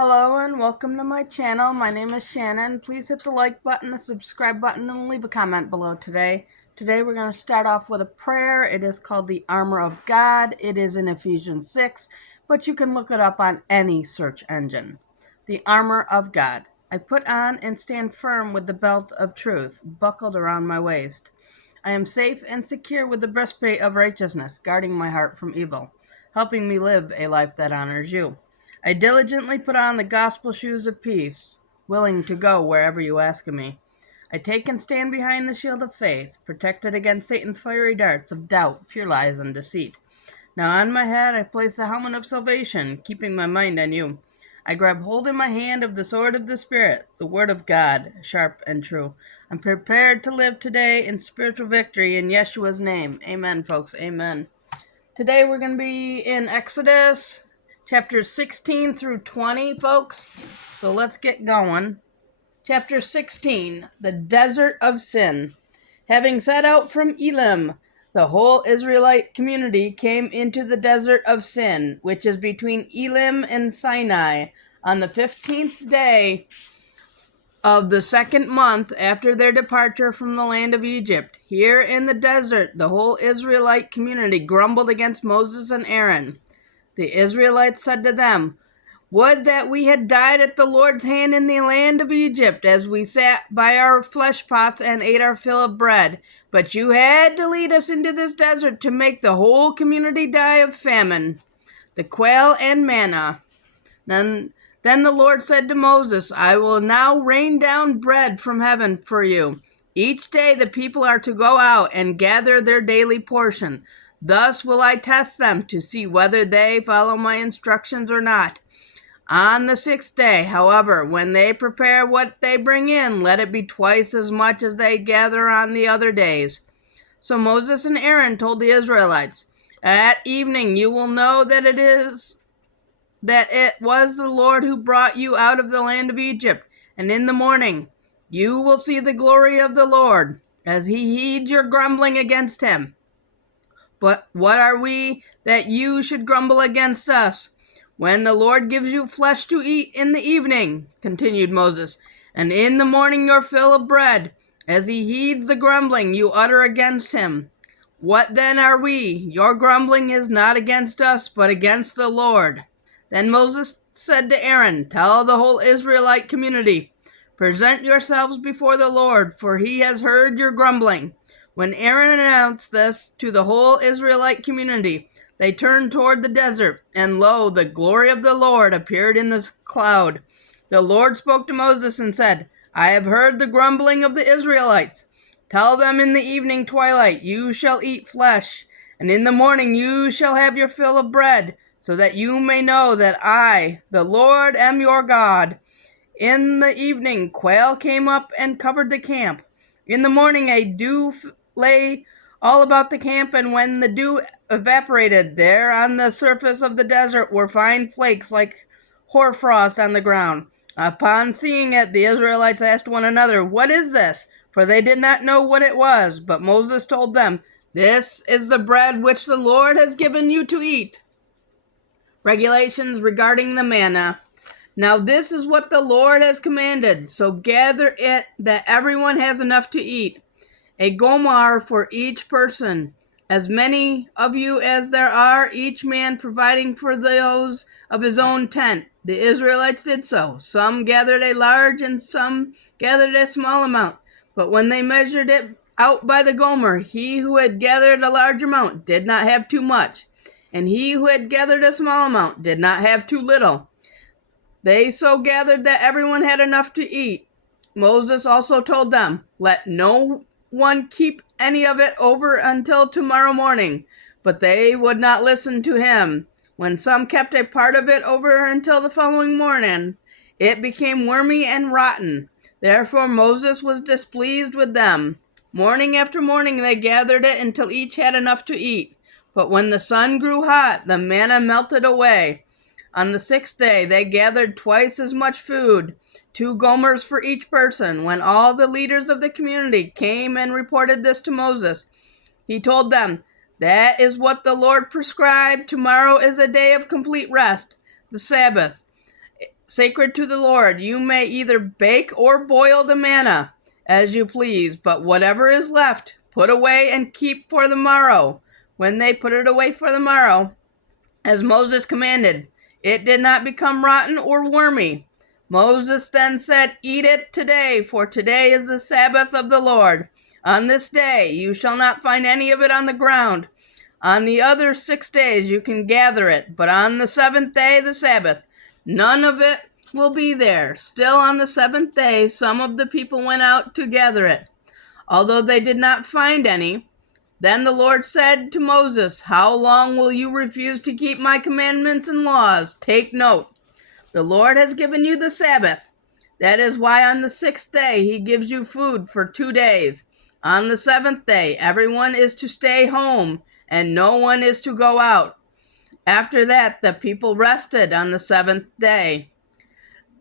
Hello and welcome to my channel. My name is Shannon. Please hit the like button, the subscribe button, and leave a comment below today. Today we're going to start off with a prayer. It is called the Armor of God. It is in Ephesians 6, but you can look it up on any search engine. The Armor of God. I put on and stand firm with the belt of truth buckled around my waist. I am safe and secure with the breastplate of righteousness, guarding my heart from evil, helping me live a life that honors you. I diligently put on the gospel shoes of peace, willing to go wherever you ask of me. I take and stand behind the shield of faith, protected against Satan's fiery darts of doubt, fear, lies, and deceit. Now on my head I place the helmet of salvation, keeping my mind on you. I grab hold in my hand of the sword of the Spirit, the word of God, sharp and true. I'm prepared to live today in spiritual victory in Yeshua's name. Amen, folks. Amen. Today we're going to be in Exodus chapters 16 through 20, folks. So let's get going. Chapter 16, the Desert of Sin. Having set out from Elim, the whole Israelite community came into the Desert of Sin, which is between Elim and Sinai, on the 15th day of the second month after their departure from the land of Egypt. Here in the desert, the whole Israelite community grumbled against Moses and Aaron. The Israelites said to them, "Would that we had died at the Lord's hand in the land of Egypt, as we sat by our flesh pots and ate our fill of bread. But you had to lead us into this desert to make the whole community die of famine." The quail and manna. Then the Lord said to Moses, "I will now rain down bread from heaven for you. Each day the people are to go out and gather their daily portion. Thus will I test them to see whether they follow my instructions or not. On the sixth day, however, when they prepare what they bring in, let it be twice as much as they gather on the other days." So Moses and Aaron told the Israelites, "At evening you will know that it was the Lord who brought you out of the land of Egypt, and in the morning you will see the glory of the Lord, as he heeds your grumbling against him. But what are we that you should grumble against us? When the Lord gives you flesh to eat in the evening," continued Moses, "and in the morning your fill of bread, as he heeds the grumbling you utter against him. What then are we? Your grumbling is not against us, but against the Lord." Then Moses said to Aaron, "Tell the whole Israelite community, present yourselves before the Lord, for he has heard your grumbling." When Aaron announced this to the whole Israelite community, they turned toward the desert, and lo, the glory of the Lord appeared in this cloud. The Lord spoke to Moses and said, "I have heard the grumbling of the Israelites. Tell them in the evening twilight you shall eat flesh, and in the morning you shall have your fill of bread, so that you may know that I, the Lord, am your God." In the evening quail came up and covered the camp. In the morning a dew lay all about the camp, and when the dew evaporated, there on the surface of the desert were fine flakes like hoarfrost on the ground. Upon seeing it, the Israelites asked one another, "What is this?" For they did not know what it was. But Moses told them, "This is the bread which the Lord has given you to eat." Regulations regarding the manna. Now this is what the Lord has commanded, so gather it that everyone has enough to eat. A gomer for each person, as many of you as there are, each man providing for those of his own tent. The Israelites did so. Some gathered a large and some gathered a small amount. But when they measured it out by the gomer, he who had gathered a large amount did not have too much, and he who had gathered a small amount did not have too little. They so gathered that everyone had enough to eat. Moses also told them, "Let no one keep any of it over until tomorrow morning." But they would not listen to him. When some kept a part of it over until the following morning, it became wormy and rotten. Therefore Moses was displeased with them. Morning after morning they gathered it until each had enough to eat. But when the sun grew hot, the manna melted away. On the sixth day they gathered twice as much food, 2 gomers for each person. When all the leaders of the community came and reported this to Moses, he told them, "That is what the Lord prescribed. Tomorrow is a day of complete rest, the Sabbath. sacred to the Lord. You may either bake or boil the manna as you please, but whatever is left, put away and keep for the morrow. When they put it away for the morrow, as Moses commanded, it did not become rotten or wormy. Moses then said, "Eat it today, for today is the Sabbath of the Lord. On this day you shall not find any of it on the ground. On the other 6 days you can gather it, but on the seventh day, the Sabbath, none of it will be there." Still on the seventh day, some of the people went out to gather it, although they did not find any. Then the Lord said to Moses, "How long will you refuse to keep my commandments and laws? Take note. The Lord has given you the Sabbath. That is why on the 6th day he gives you food for 2 days. On the 7th day, everyone is to stay home, and no one is to go out." After that, the people rested on the 7th day.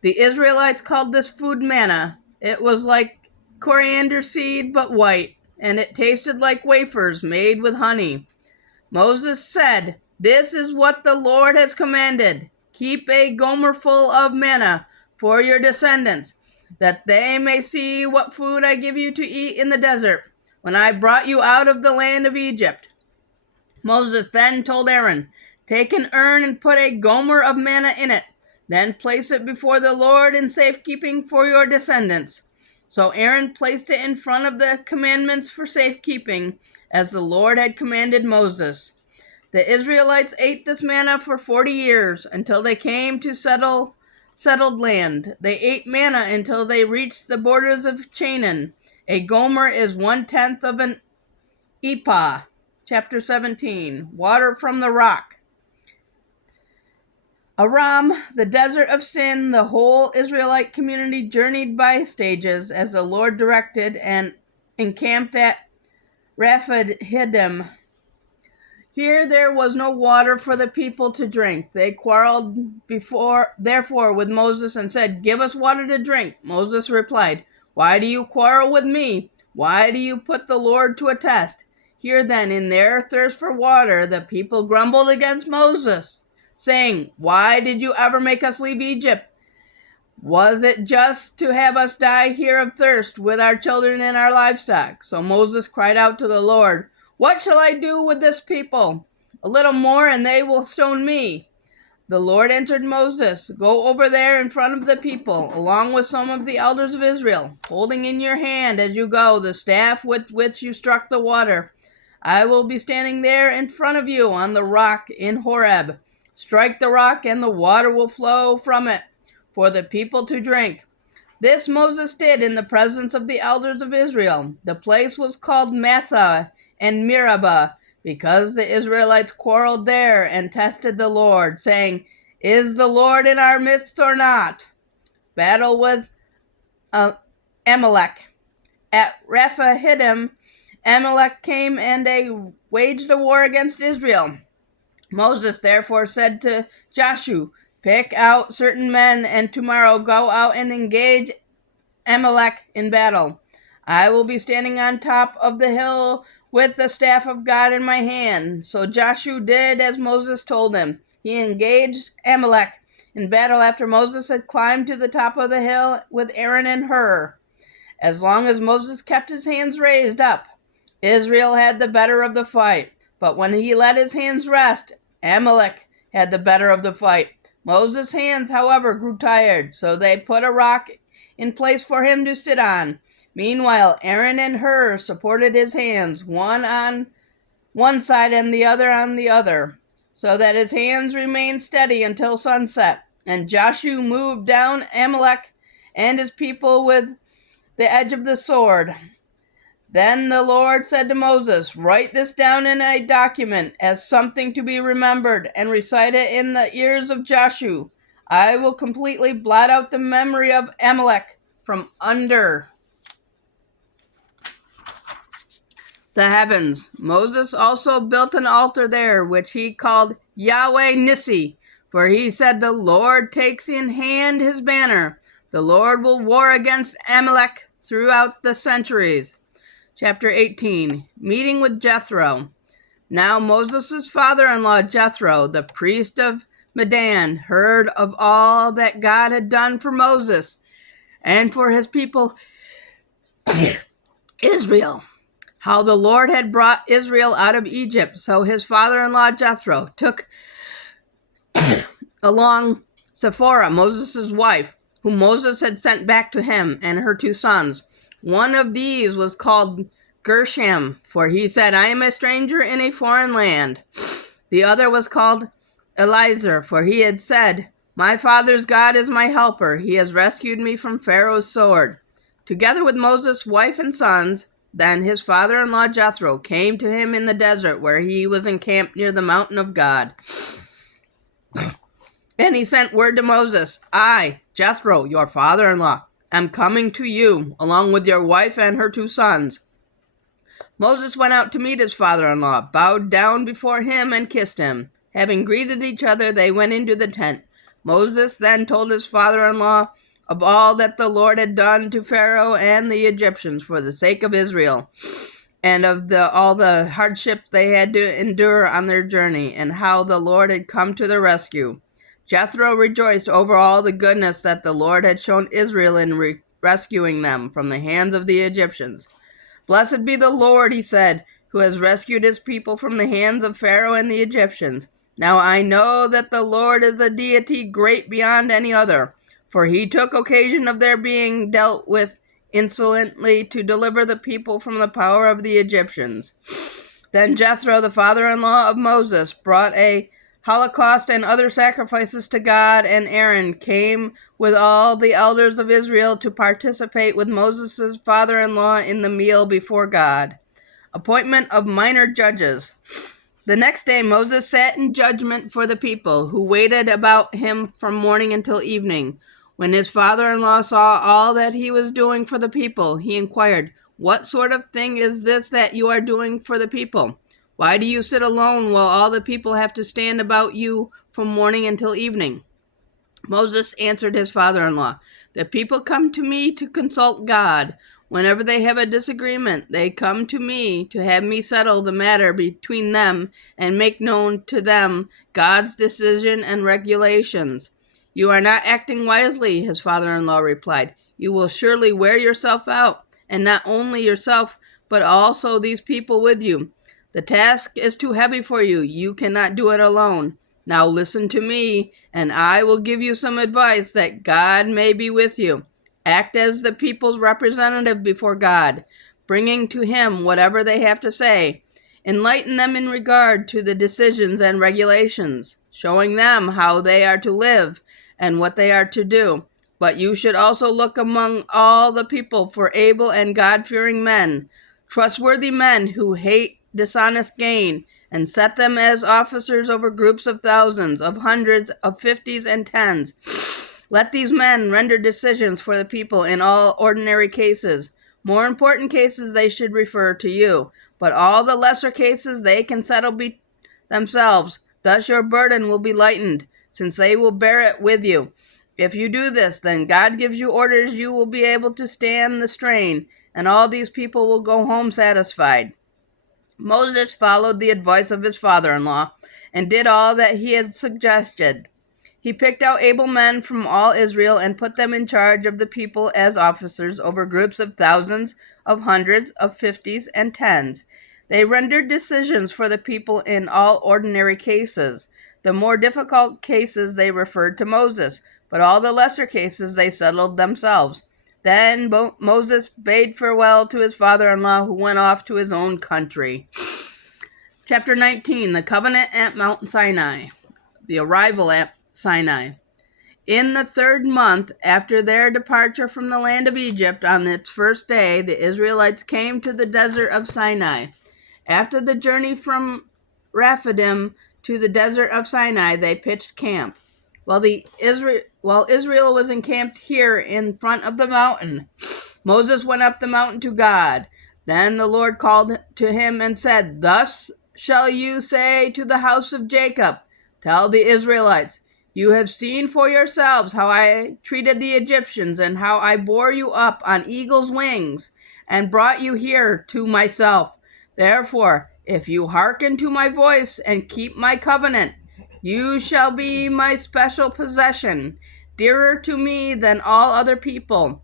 The Israelites called this food manna. It was like coriander seed, but white, and it tasted like wafers made with honey. Moses said, "This is what the Lord has commanded. Keep a gomer full of manna for your descendants, that they may see what food I give you to eat in the desert, when I brought you out of the land of Egypt." Moses then told Aaron, "Take an urn and put a gomer of manna in it. Then place it before the Lord in safekeeping for your descendants." So Aaron placed it in front of the commandments for safekeeping, as the Lord had commanded Moses. The Israelites ate this manna for 40 years, until they came to settled land. They ate manna until they reached the borders of Canaan. A gomer is 1/10 of an ephah. Chapter 17, Water from the Rock. Aram, the desert of Sin, the whole Israelite community journeyed by stages, as the Lord directed, and encamped at Rephidim. Here there was no water for the people to drink. They quarreled therefore with Moses and said, "Give us water to drink." Moses replied, "Why do you quarrel with me? Why do you put the Lord to a test?" Here then, in their thirst for water, the people grumbled against Moses, saying, "Why did you ever make us leave Egypt? Was it just to have us die here of thirst with our children and our livestock?" So Moses cried out to the Lord, "What shall I do with this people? A little more and they will stone me." The Lord answered Moses, "Go over there in front of the people, along with some of the elders of Israel, holding in your hand as you go the staff with which you struck the water. I will be standing there in front of you on the rock in Horeb. Strike the rock and the water will flow from it for the people to drink." This Moses did in the presence of the elders of Israel. The place was called Massah and Meribah, because the Israelites quarreled there and tested the Lord, saying, "Is the Lord in our midst or not?" Battle with Amalek. At Rephidim, Amalek came and they waged a war against Israel. Moses therefore said to Joshua, "Pick out certain men and tomorrow go out and engage Amalek in battle. I will be standing on top of the hill with the staff of God in my hand." So Joshua did as Moses told him. He engaged Amalek in battle after Moses had climbed to the top of the hill with Aaron and Hur. As long as Moses kept his hands raised up, Israel had the better of the fight. But when he let his hands rest, Amalek had the better of the fight. Moses' hands, however, grew tired, so they put a rock in place for him to sit on. Meanwhile, Aaron and Hur supported his hands, one on one side and the other on the other, so that his hands remained steady until sunset. And Joshua moved down Amalek and his people with the edge of the sword. Then the Lord said to Moses, "Write this down in a document as something to be remembered, and recite it in the ears of Joshua. I will completely blot out the memory of Amalek from under the heavens." Moses also built an altar there, which he called Yahweh Nissi, for he said, "The Lord takes in hand his banner. The Lord will war against Amalek throughout the centuries." Chapter 18, Meeting with Jethro. Now Moses' father-in-law Jethro, the priest of Midian heard of all that God had done for Moses and for his people Israel, how the Lord had brought Israel out of Egypt, so his father-in-law Jethro took along Zipporah, Moses' wife, whom Moses had sent back to him, and her 2 sons. One of these was called Gershom, for he said, I am a stranger in a foreign land. The other was called Eliezer, for he had said, my father's God is my helper. He has rescued me from Pharaoh's sword. Together with Moses' wife and sons, then his father-in-law Jethro came to him in the desert where he was encamped near the mountain of God. And he sent word to Moses, I, Jethro, your father-in-law, am coming to you, along with your wife and her 2 sons. Moses went out to meet his father-in-law, bowed down before him, and kissed him. Having greeted each other, they went into the tent. Moses then told his father-in-law of all that the Lord had done to Pharaoh and the Egyptians for the sake of Israel, and of all the hardship they had to endure on their journey, and how the Lord had come to their rescue. Jethro rejoiced over all the goodness that the Lord had shown Israel in rescuing them from the hands of the Egyptians. Blessed be the Lord, he said, who has rescued his people from the hands of Pharaoh and the Egyptians. Now I know that the Lord is a deity great beyond any other, for he took occasion of their being dealt with insolently to deliver the people from the power of the Egyptians. Then Jethro, the father-in-law of Moses, brought a holocaust and other sacrifices to God, and Aaron came with all the elders of Israel to participate with Moses' father-in-law in the meal before God. Appointment of minor judges. The next day Moses sat in judgment for the people, who waited about him from morning until evening. When his father-in-law saw all that he was doing for the people, he inquired, what sort of thing is this that you are doing for the people? Why do you sit alone while all the people have to stand about you from morning until evening? Moses answered his father-in-law, the people come to me to consult God. Whenever they have a disagreement, they come to me to have me settle the matter between them and make known to them God's decision and regulations. You are not acting wisely, his father-in-law replied. You will surely wear yourself out, and not only yourself, but also these people with you. The task is too heavy for you. You cannot do it alone. Now listen to me, and I will give you some advice that God may be with you. Act as the people's representative before God, bringing to him whatever they have to say. Enlighten them in regard to the decisions and regulations, showing them how they are to live and what they are to do. But you should also look among all the people for able and God-fearing men, trustworthy men who hate dishonest gain, and set them as officers over groups of thousands, of hundreds, of 50s, and 10s. Let these men render decisions for the people in all ordinary cases. More important cases they should refer to you, but all the lesser cases they can settle themselves. Thus your burden will be lightened, since they will bear it with you. If you do this, then God gives you orders, you will be able to stand the strain, and all these people will go home satisfied. Moses followed the advice of his father-in-law and did all that he had suggested. He picked out able men from all Israel and put them in charge of the people as officers over groups of thousands, of hundreds, of 50s, and 10s. They rendered decisions for the people in all ordinary cases. The more difficult cases they referred to Moses, but all the lesser cases they settled themselves. Then Moses bade farewell to his father-in-law, who went off to his own country. Chapter 19, the covenant at Mount Sinai. The arrival at Sinai. In the 3rd month after their departure from the land of Egypt, on its first day, the Israelites came to the desert of Sinai. After the journey from Rephidim to the desert of Sinai, they pitched camp. While Israel was encamped here in front of the mountain, Moses went up the mountain to God. Then the Lord called to him and said, Thus shall you say to the house of Jacob, tell the Israelites, you have seen for yourselves how I treated the Egyptians and how I bore you up on eagle's wings and brought you here to myself. Therefore, if you hearken to my voice and keep my covenant, You shall be my special possession, dearer to me than all other people.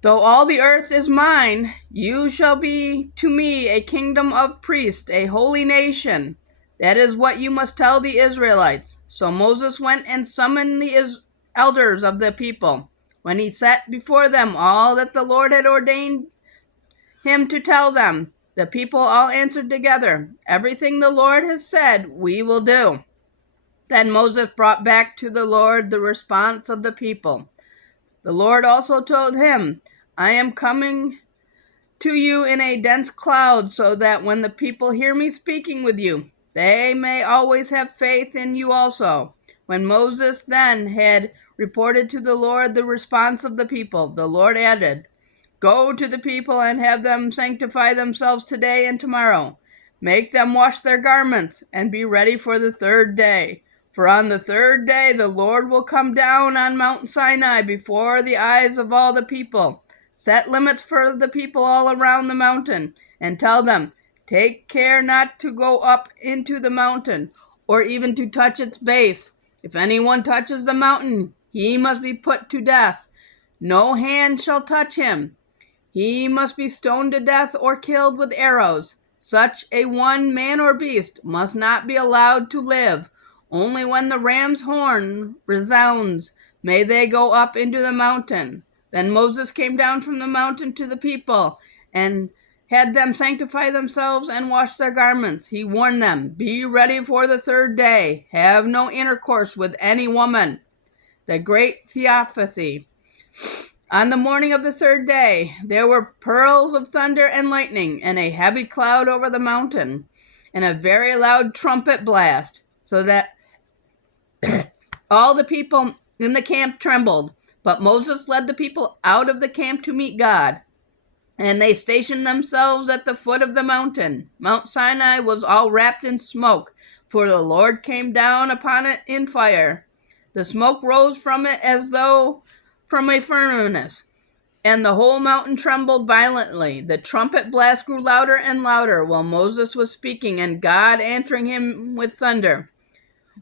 Though all the earth is mine, you shall be to me a kingdom of priests, a holy nation. That is what you must tell the Israelites." So Moses went and summoned the elders of the people. When he set before them all that the Lord had ordained him to tell them, the people all answered together, "Everything the Lord has said, we will do." Then Moses brought back to the Lord the response of the people. The Lord also told him, "I am coming to you in a dense cloud, so that when the people hear me speaking with you, they may always have faith in you also." When Moses then had reported to the Lord the response of the people, the Lord added, "Go to the people and have them sanctify themselves today and tomorrow. Make them wash their garments and be ready for the third day. For on the third day the Lord will come down on Mount Sinai before the eyes of all the people. Set limits for the people all around the mountain and tell them, 'Take care not to go up into the mountain or even to touch its base. If anyone touches the mountain, he must be put to death. No hand shall touch him. He must be stoned to death or killed with arrows. Such a one, man or beast, must not be allowed to live. Only when the ram's horn resounds may they go up into the mountain.'" Then Moses came down from the mountain to the people and had them sanctify themselves and wash their garments. He warned them, "Be ready for the third day. Have no intercourse with any woman." The great theophany. On the morning of the third day, there were peals of thunder and lightning, and a heavy cloud over the mountain, and a very loud trumpet blast, so that all the people in the camp trembled. But Moses led the people out of the camp to meet God, and they stationed themselves at the foot of the mountain. Mount Sinai was all wrapped in smoke, for the Lord came down upon it in fire. The smoke rose from it as though from a furnace, and the whole mountain trembled violently. The trumpet blast grew louder and louder while Moses was speaking, and God answering him with thunder.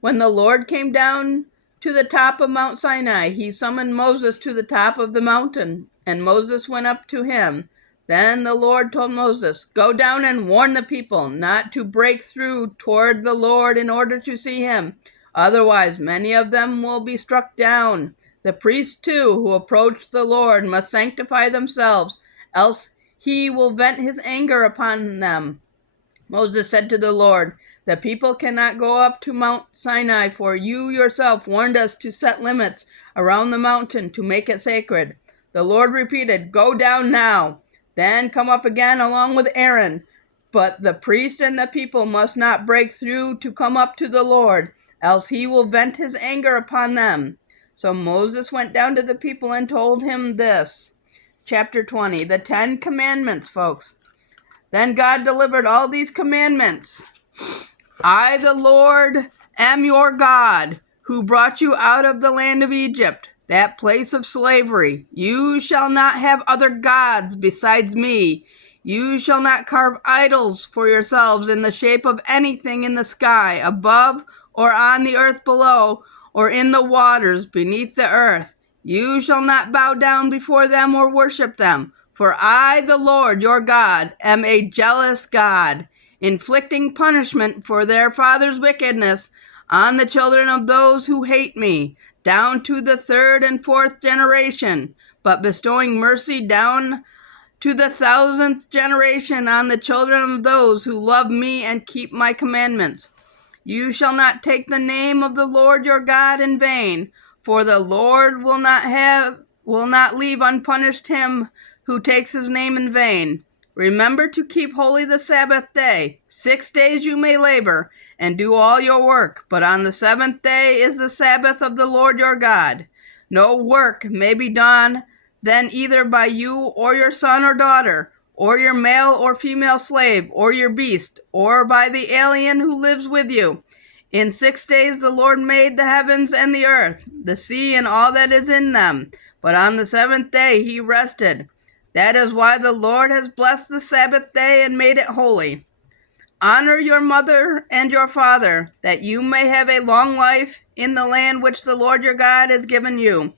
When the Lord came down to the top of Mount Sinai, he summoned Moses to the top of the mountain, and Moses went up to him. Then the Lord told Moses, "Go down and warn the people not to break through toward the Lord in order to see him. Otherwise, many of them will be struck down. The priests, too, who approach the Lord must sanctify themselves, else he will vent his anger upon them." Moses said to the Lord, "The people cannot go up to Mount Sinai, for you yourself warned us to set limits around the mountain to make it sacred." The Lord repeated, "Go down now, then come up again along with Aaron. But the priest and the people must not break through to come up to the Lord, else he will vent his anger upon them." So Moses went down to the people and told him this. Chapter 20, the 10 Commandments, folks. Then God delivered all these commandments. "I, the Lord, am your God, who brought you out of the land of Egypt, that place of slavery. You shall not have other gods besides me. You shall not carve idols for yourselves in the shape of anything in the sky above or on the earth below or in the waters beneath the earth. You shall not bow down before them or worship them. For I, the Lord your God, am a jealous God, inflicting punishment for their fathers' wickedness on the children of those who hate me, down to the 3rd and 4th generation, but bestowing mercy down to the 1,000th generation on the children of those who love me and keep my commandments. You shall not take the name of the Lord your God in vain, for the Lord will not leave unpunished him who takes his name in vain. Remember to keep holy the Sabbath day. 6 days you may labor and do all your work, but on the 7th day is the Sabbath of the Lord your God. No work may be done then either by you or your son or daughter, or your male or female slave, or your beast, or by the alien who lives with you. In 6 days the Lord made the heavens and the earth, the sea and all that is in them, but on the 7th day he rested. That is why the Lord has blessed the Sabbath day and made it holy. Honor your mother and your father, that you may have a long life in the land which the Lord your God has given you.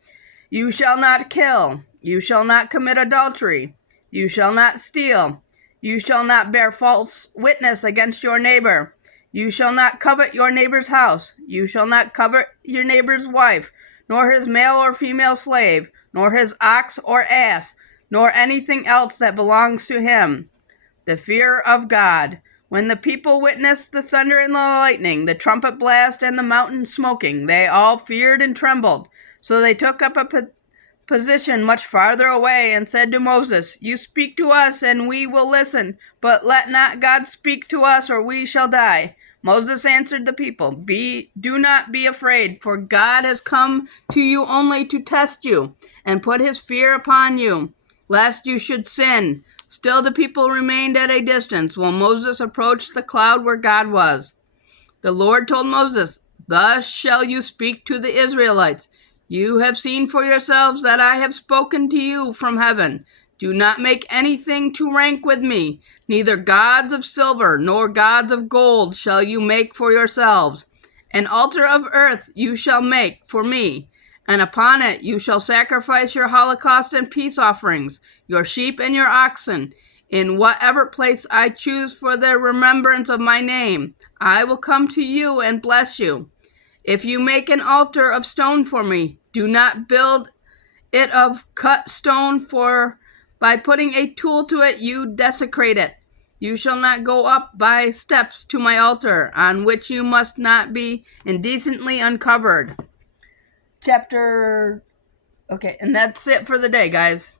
You shall not kill. You shall not commit adultery. You shall not steal. You shall not bear false witness against your neighbor. You shall not covet your neighbor's house. You shall not covet your neighbor's wife, nor his male or female slave, nor his ox or ass, nor anything else that belongs to him. The fear of God. When the people witnessed the thunder and the lightning, the trumpet blast and the mountain smoking, they all feared and trembled. So they took up a position much farther away and said to Moses, "You speak to us and we will listen, but let not God speak to us or we shall die." Moses answered the people, "Do not be afraid, for God has come to you only to test you and put his fear upon you, lest you should sin." Still the people remained at a distance while Moses approached the cloud where God was. The Lord told Moses, "Thus shall you speak to the Israelites. You have seen for yourselves that I have spoken to you from heaven. Do not make anything to rank with me. Neither gods of silver nor gods of gold shall you make for yourselves. An altar of earth you shall make for me, and upon it you shall sacrifice your holocaust and peace offerings, your sheep and your oxen, in whatever place I choose for the remembrance of my name. I will come to you and bless you. If you make an altar of stone for me, do not build it of cut stone, for by putting a tool to it you desecrate it. You shall not go up by steps to my altar, on which you must not be indecently uncovered." Okay, and that's it for the day, guys.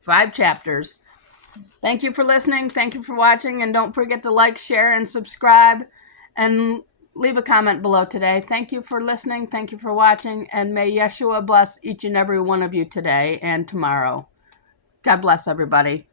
5 chapters. Thank you for listening. Thank you for watching. And don't forget to like, share, and subscribe. And leave a comment below today. Thank you for listening. Thank you for watching. And may Yeshua bless each and every one of you today and tomorrow. God bless everybody.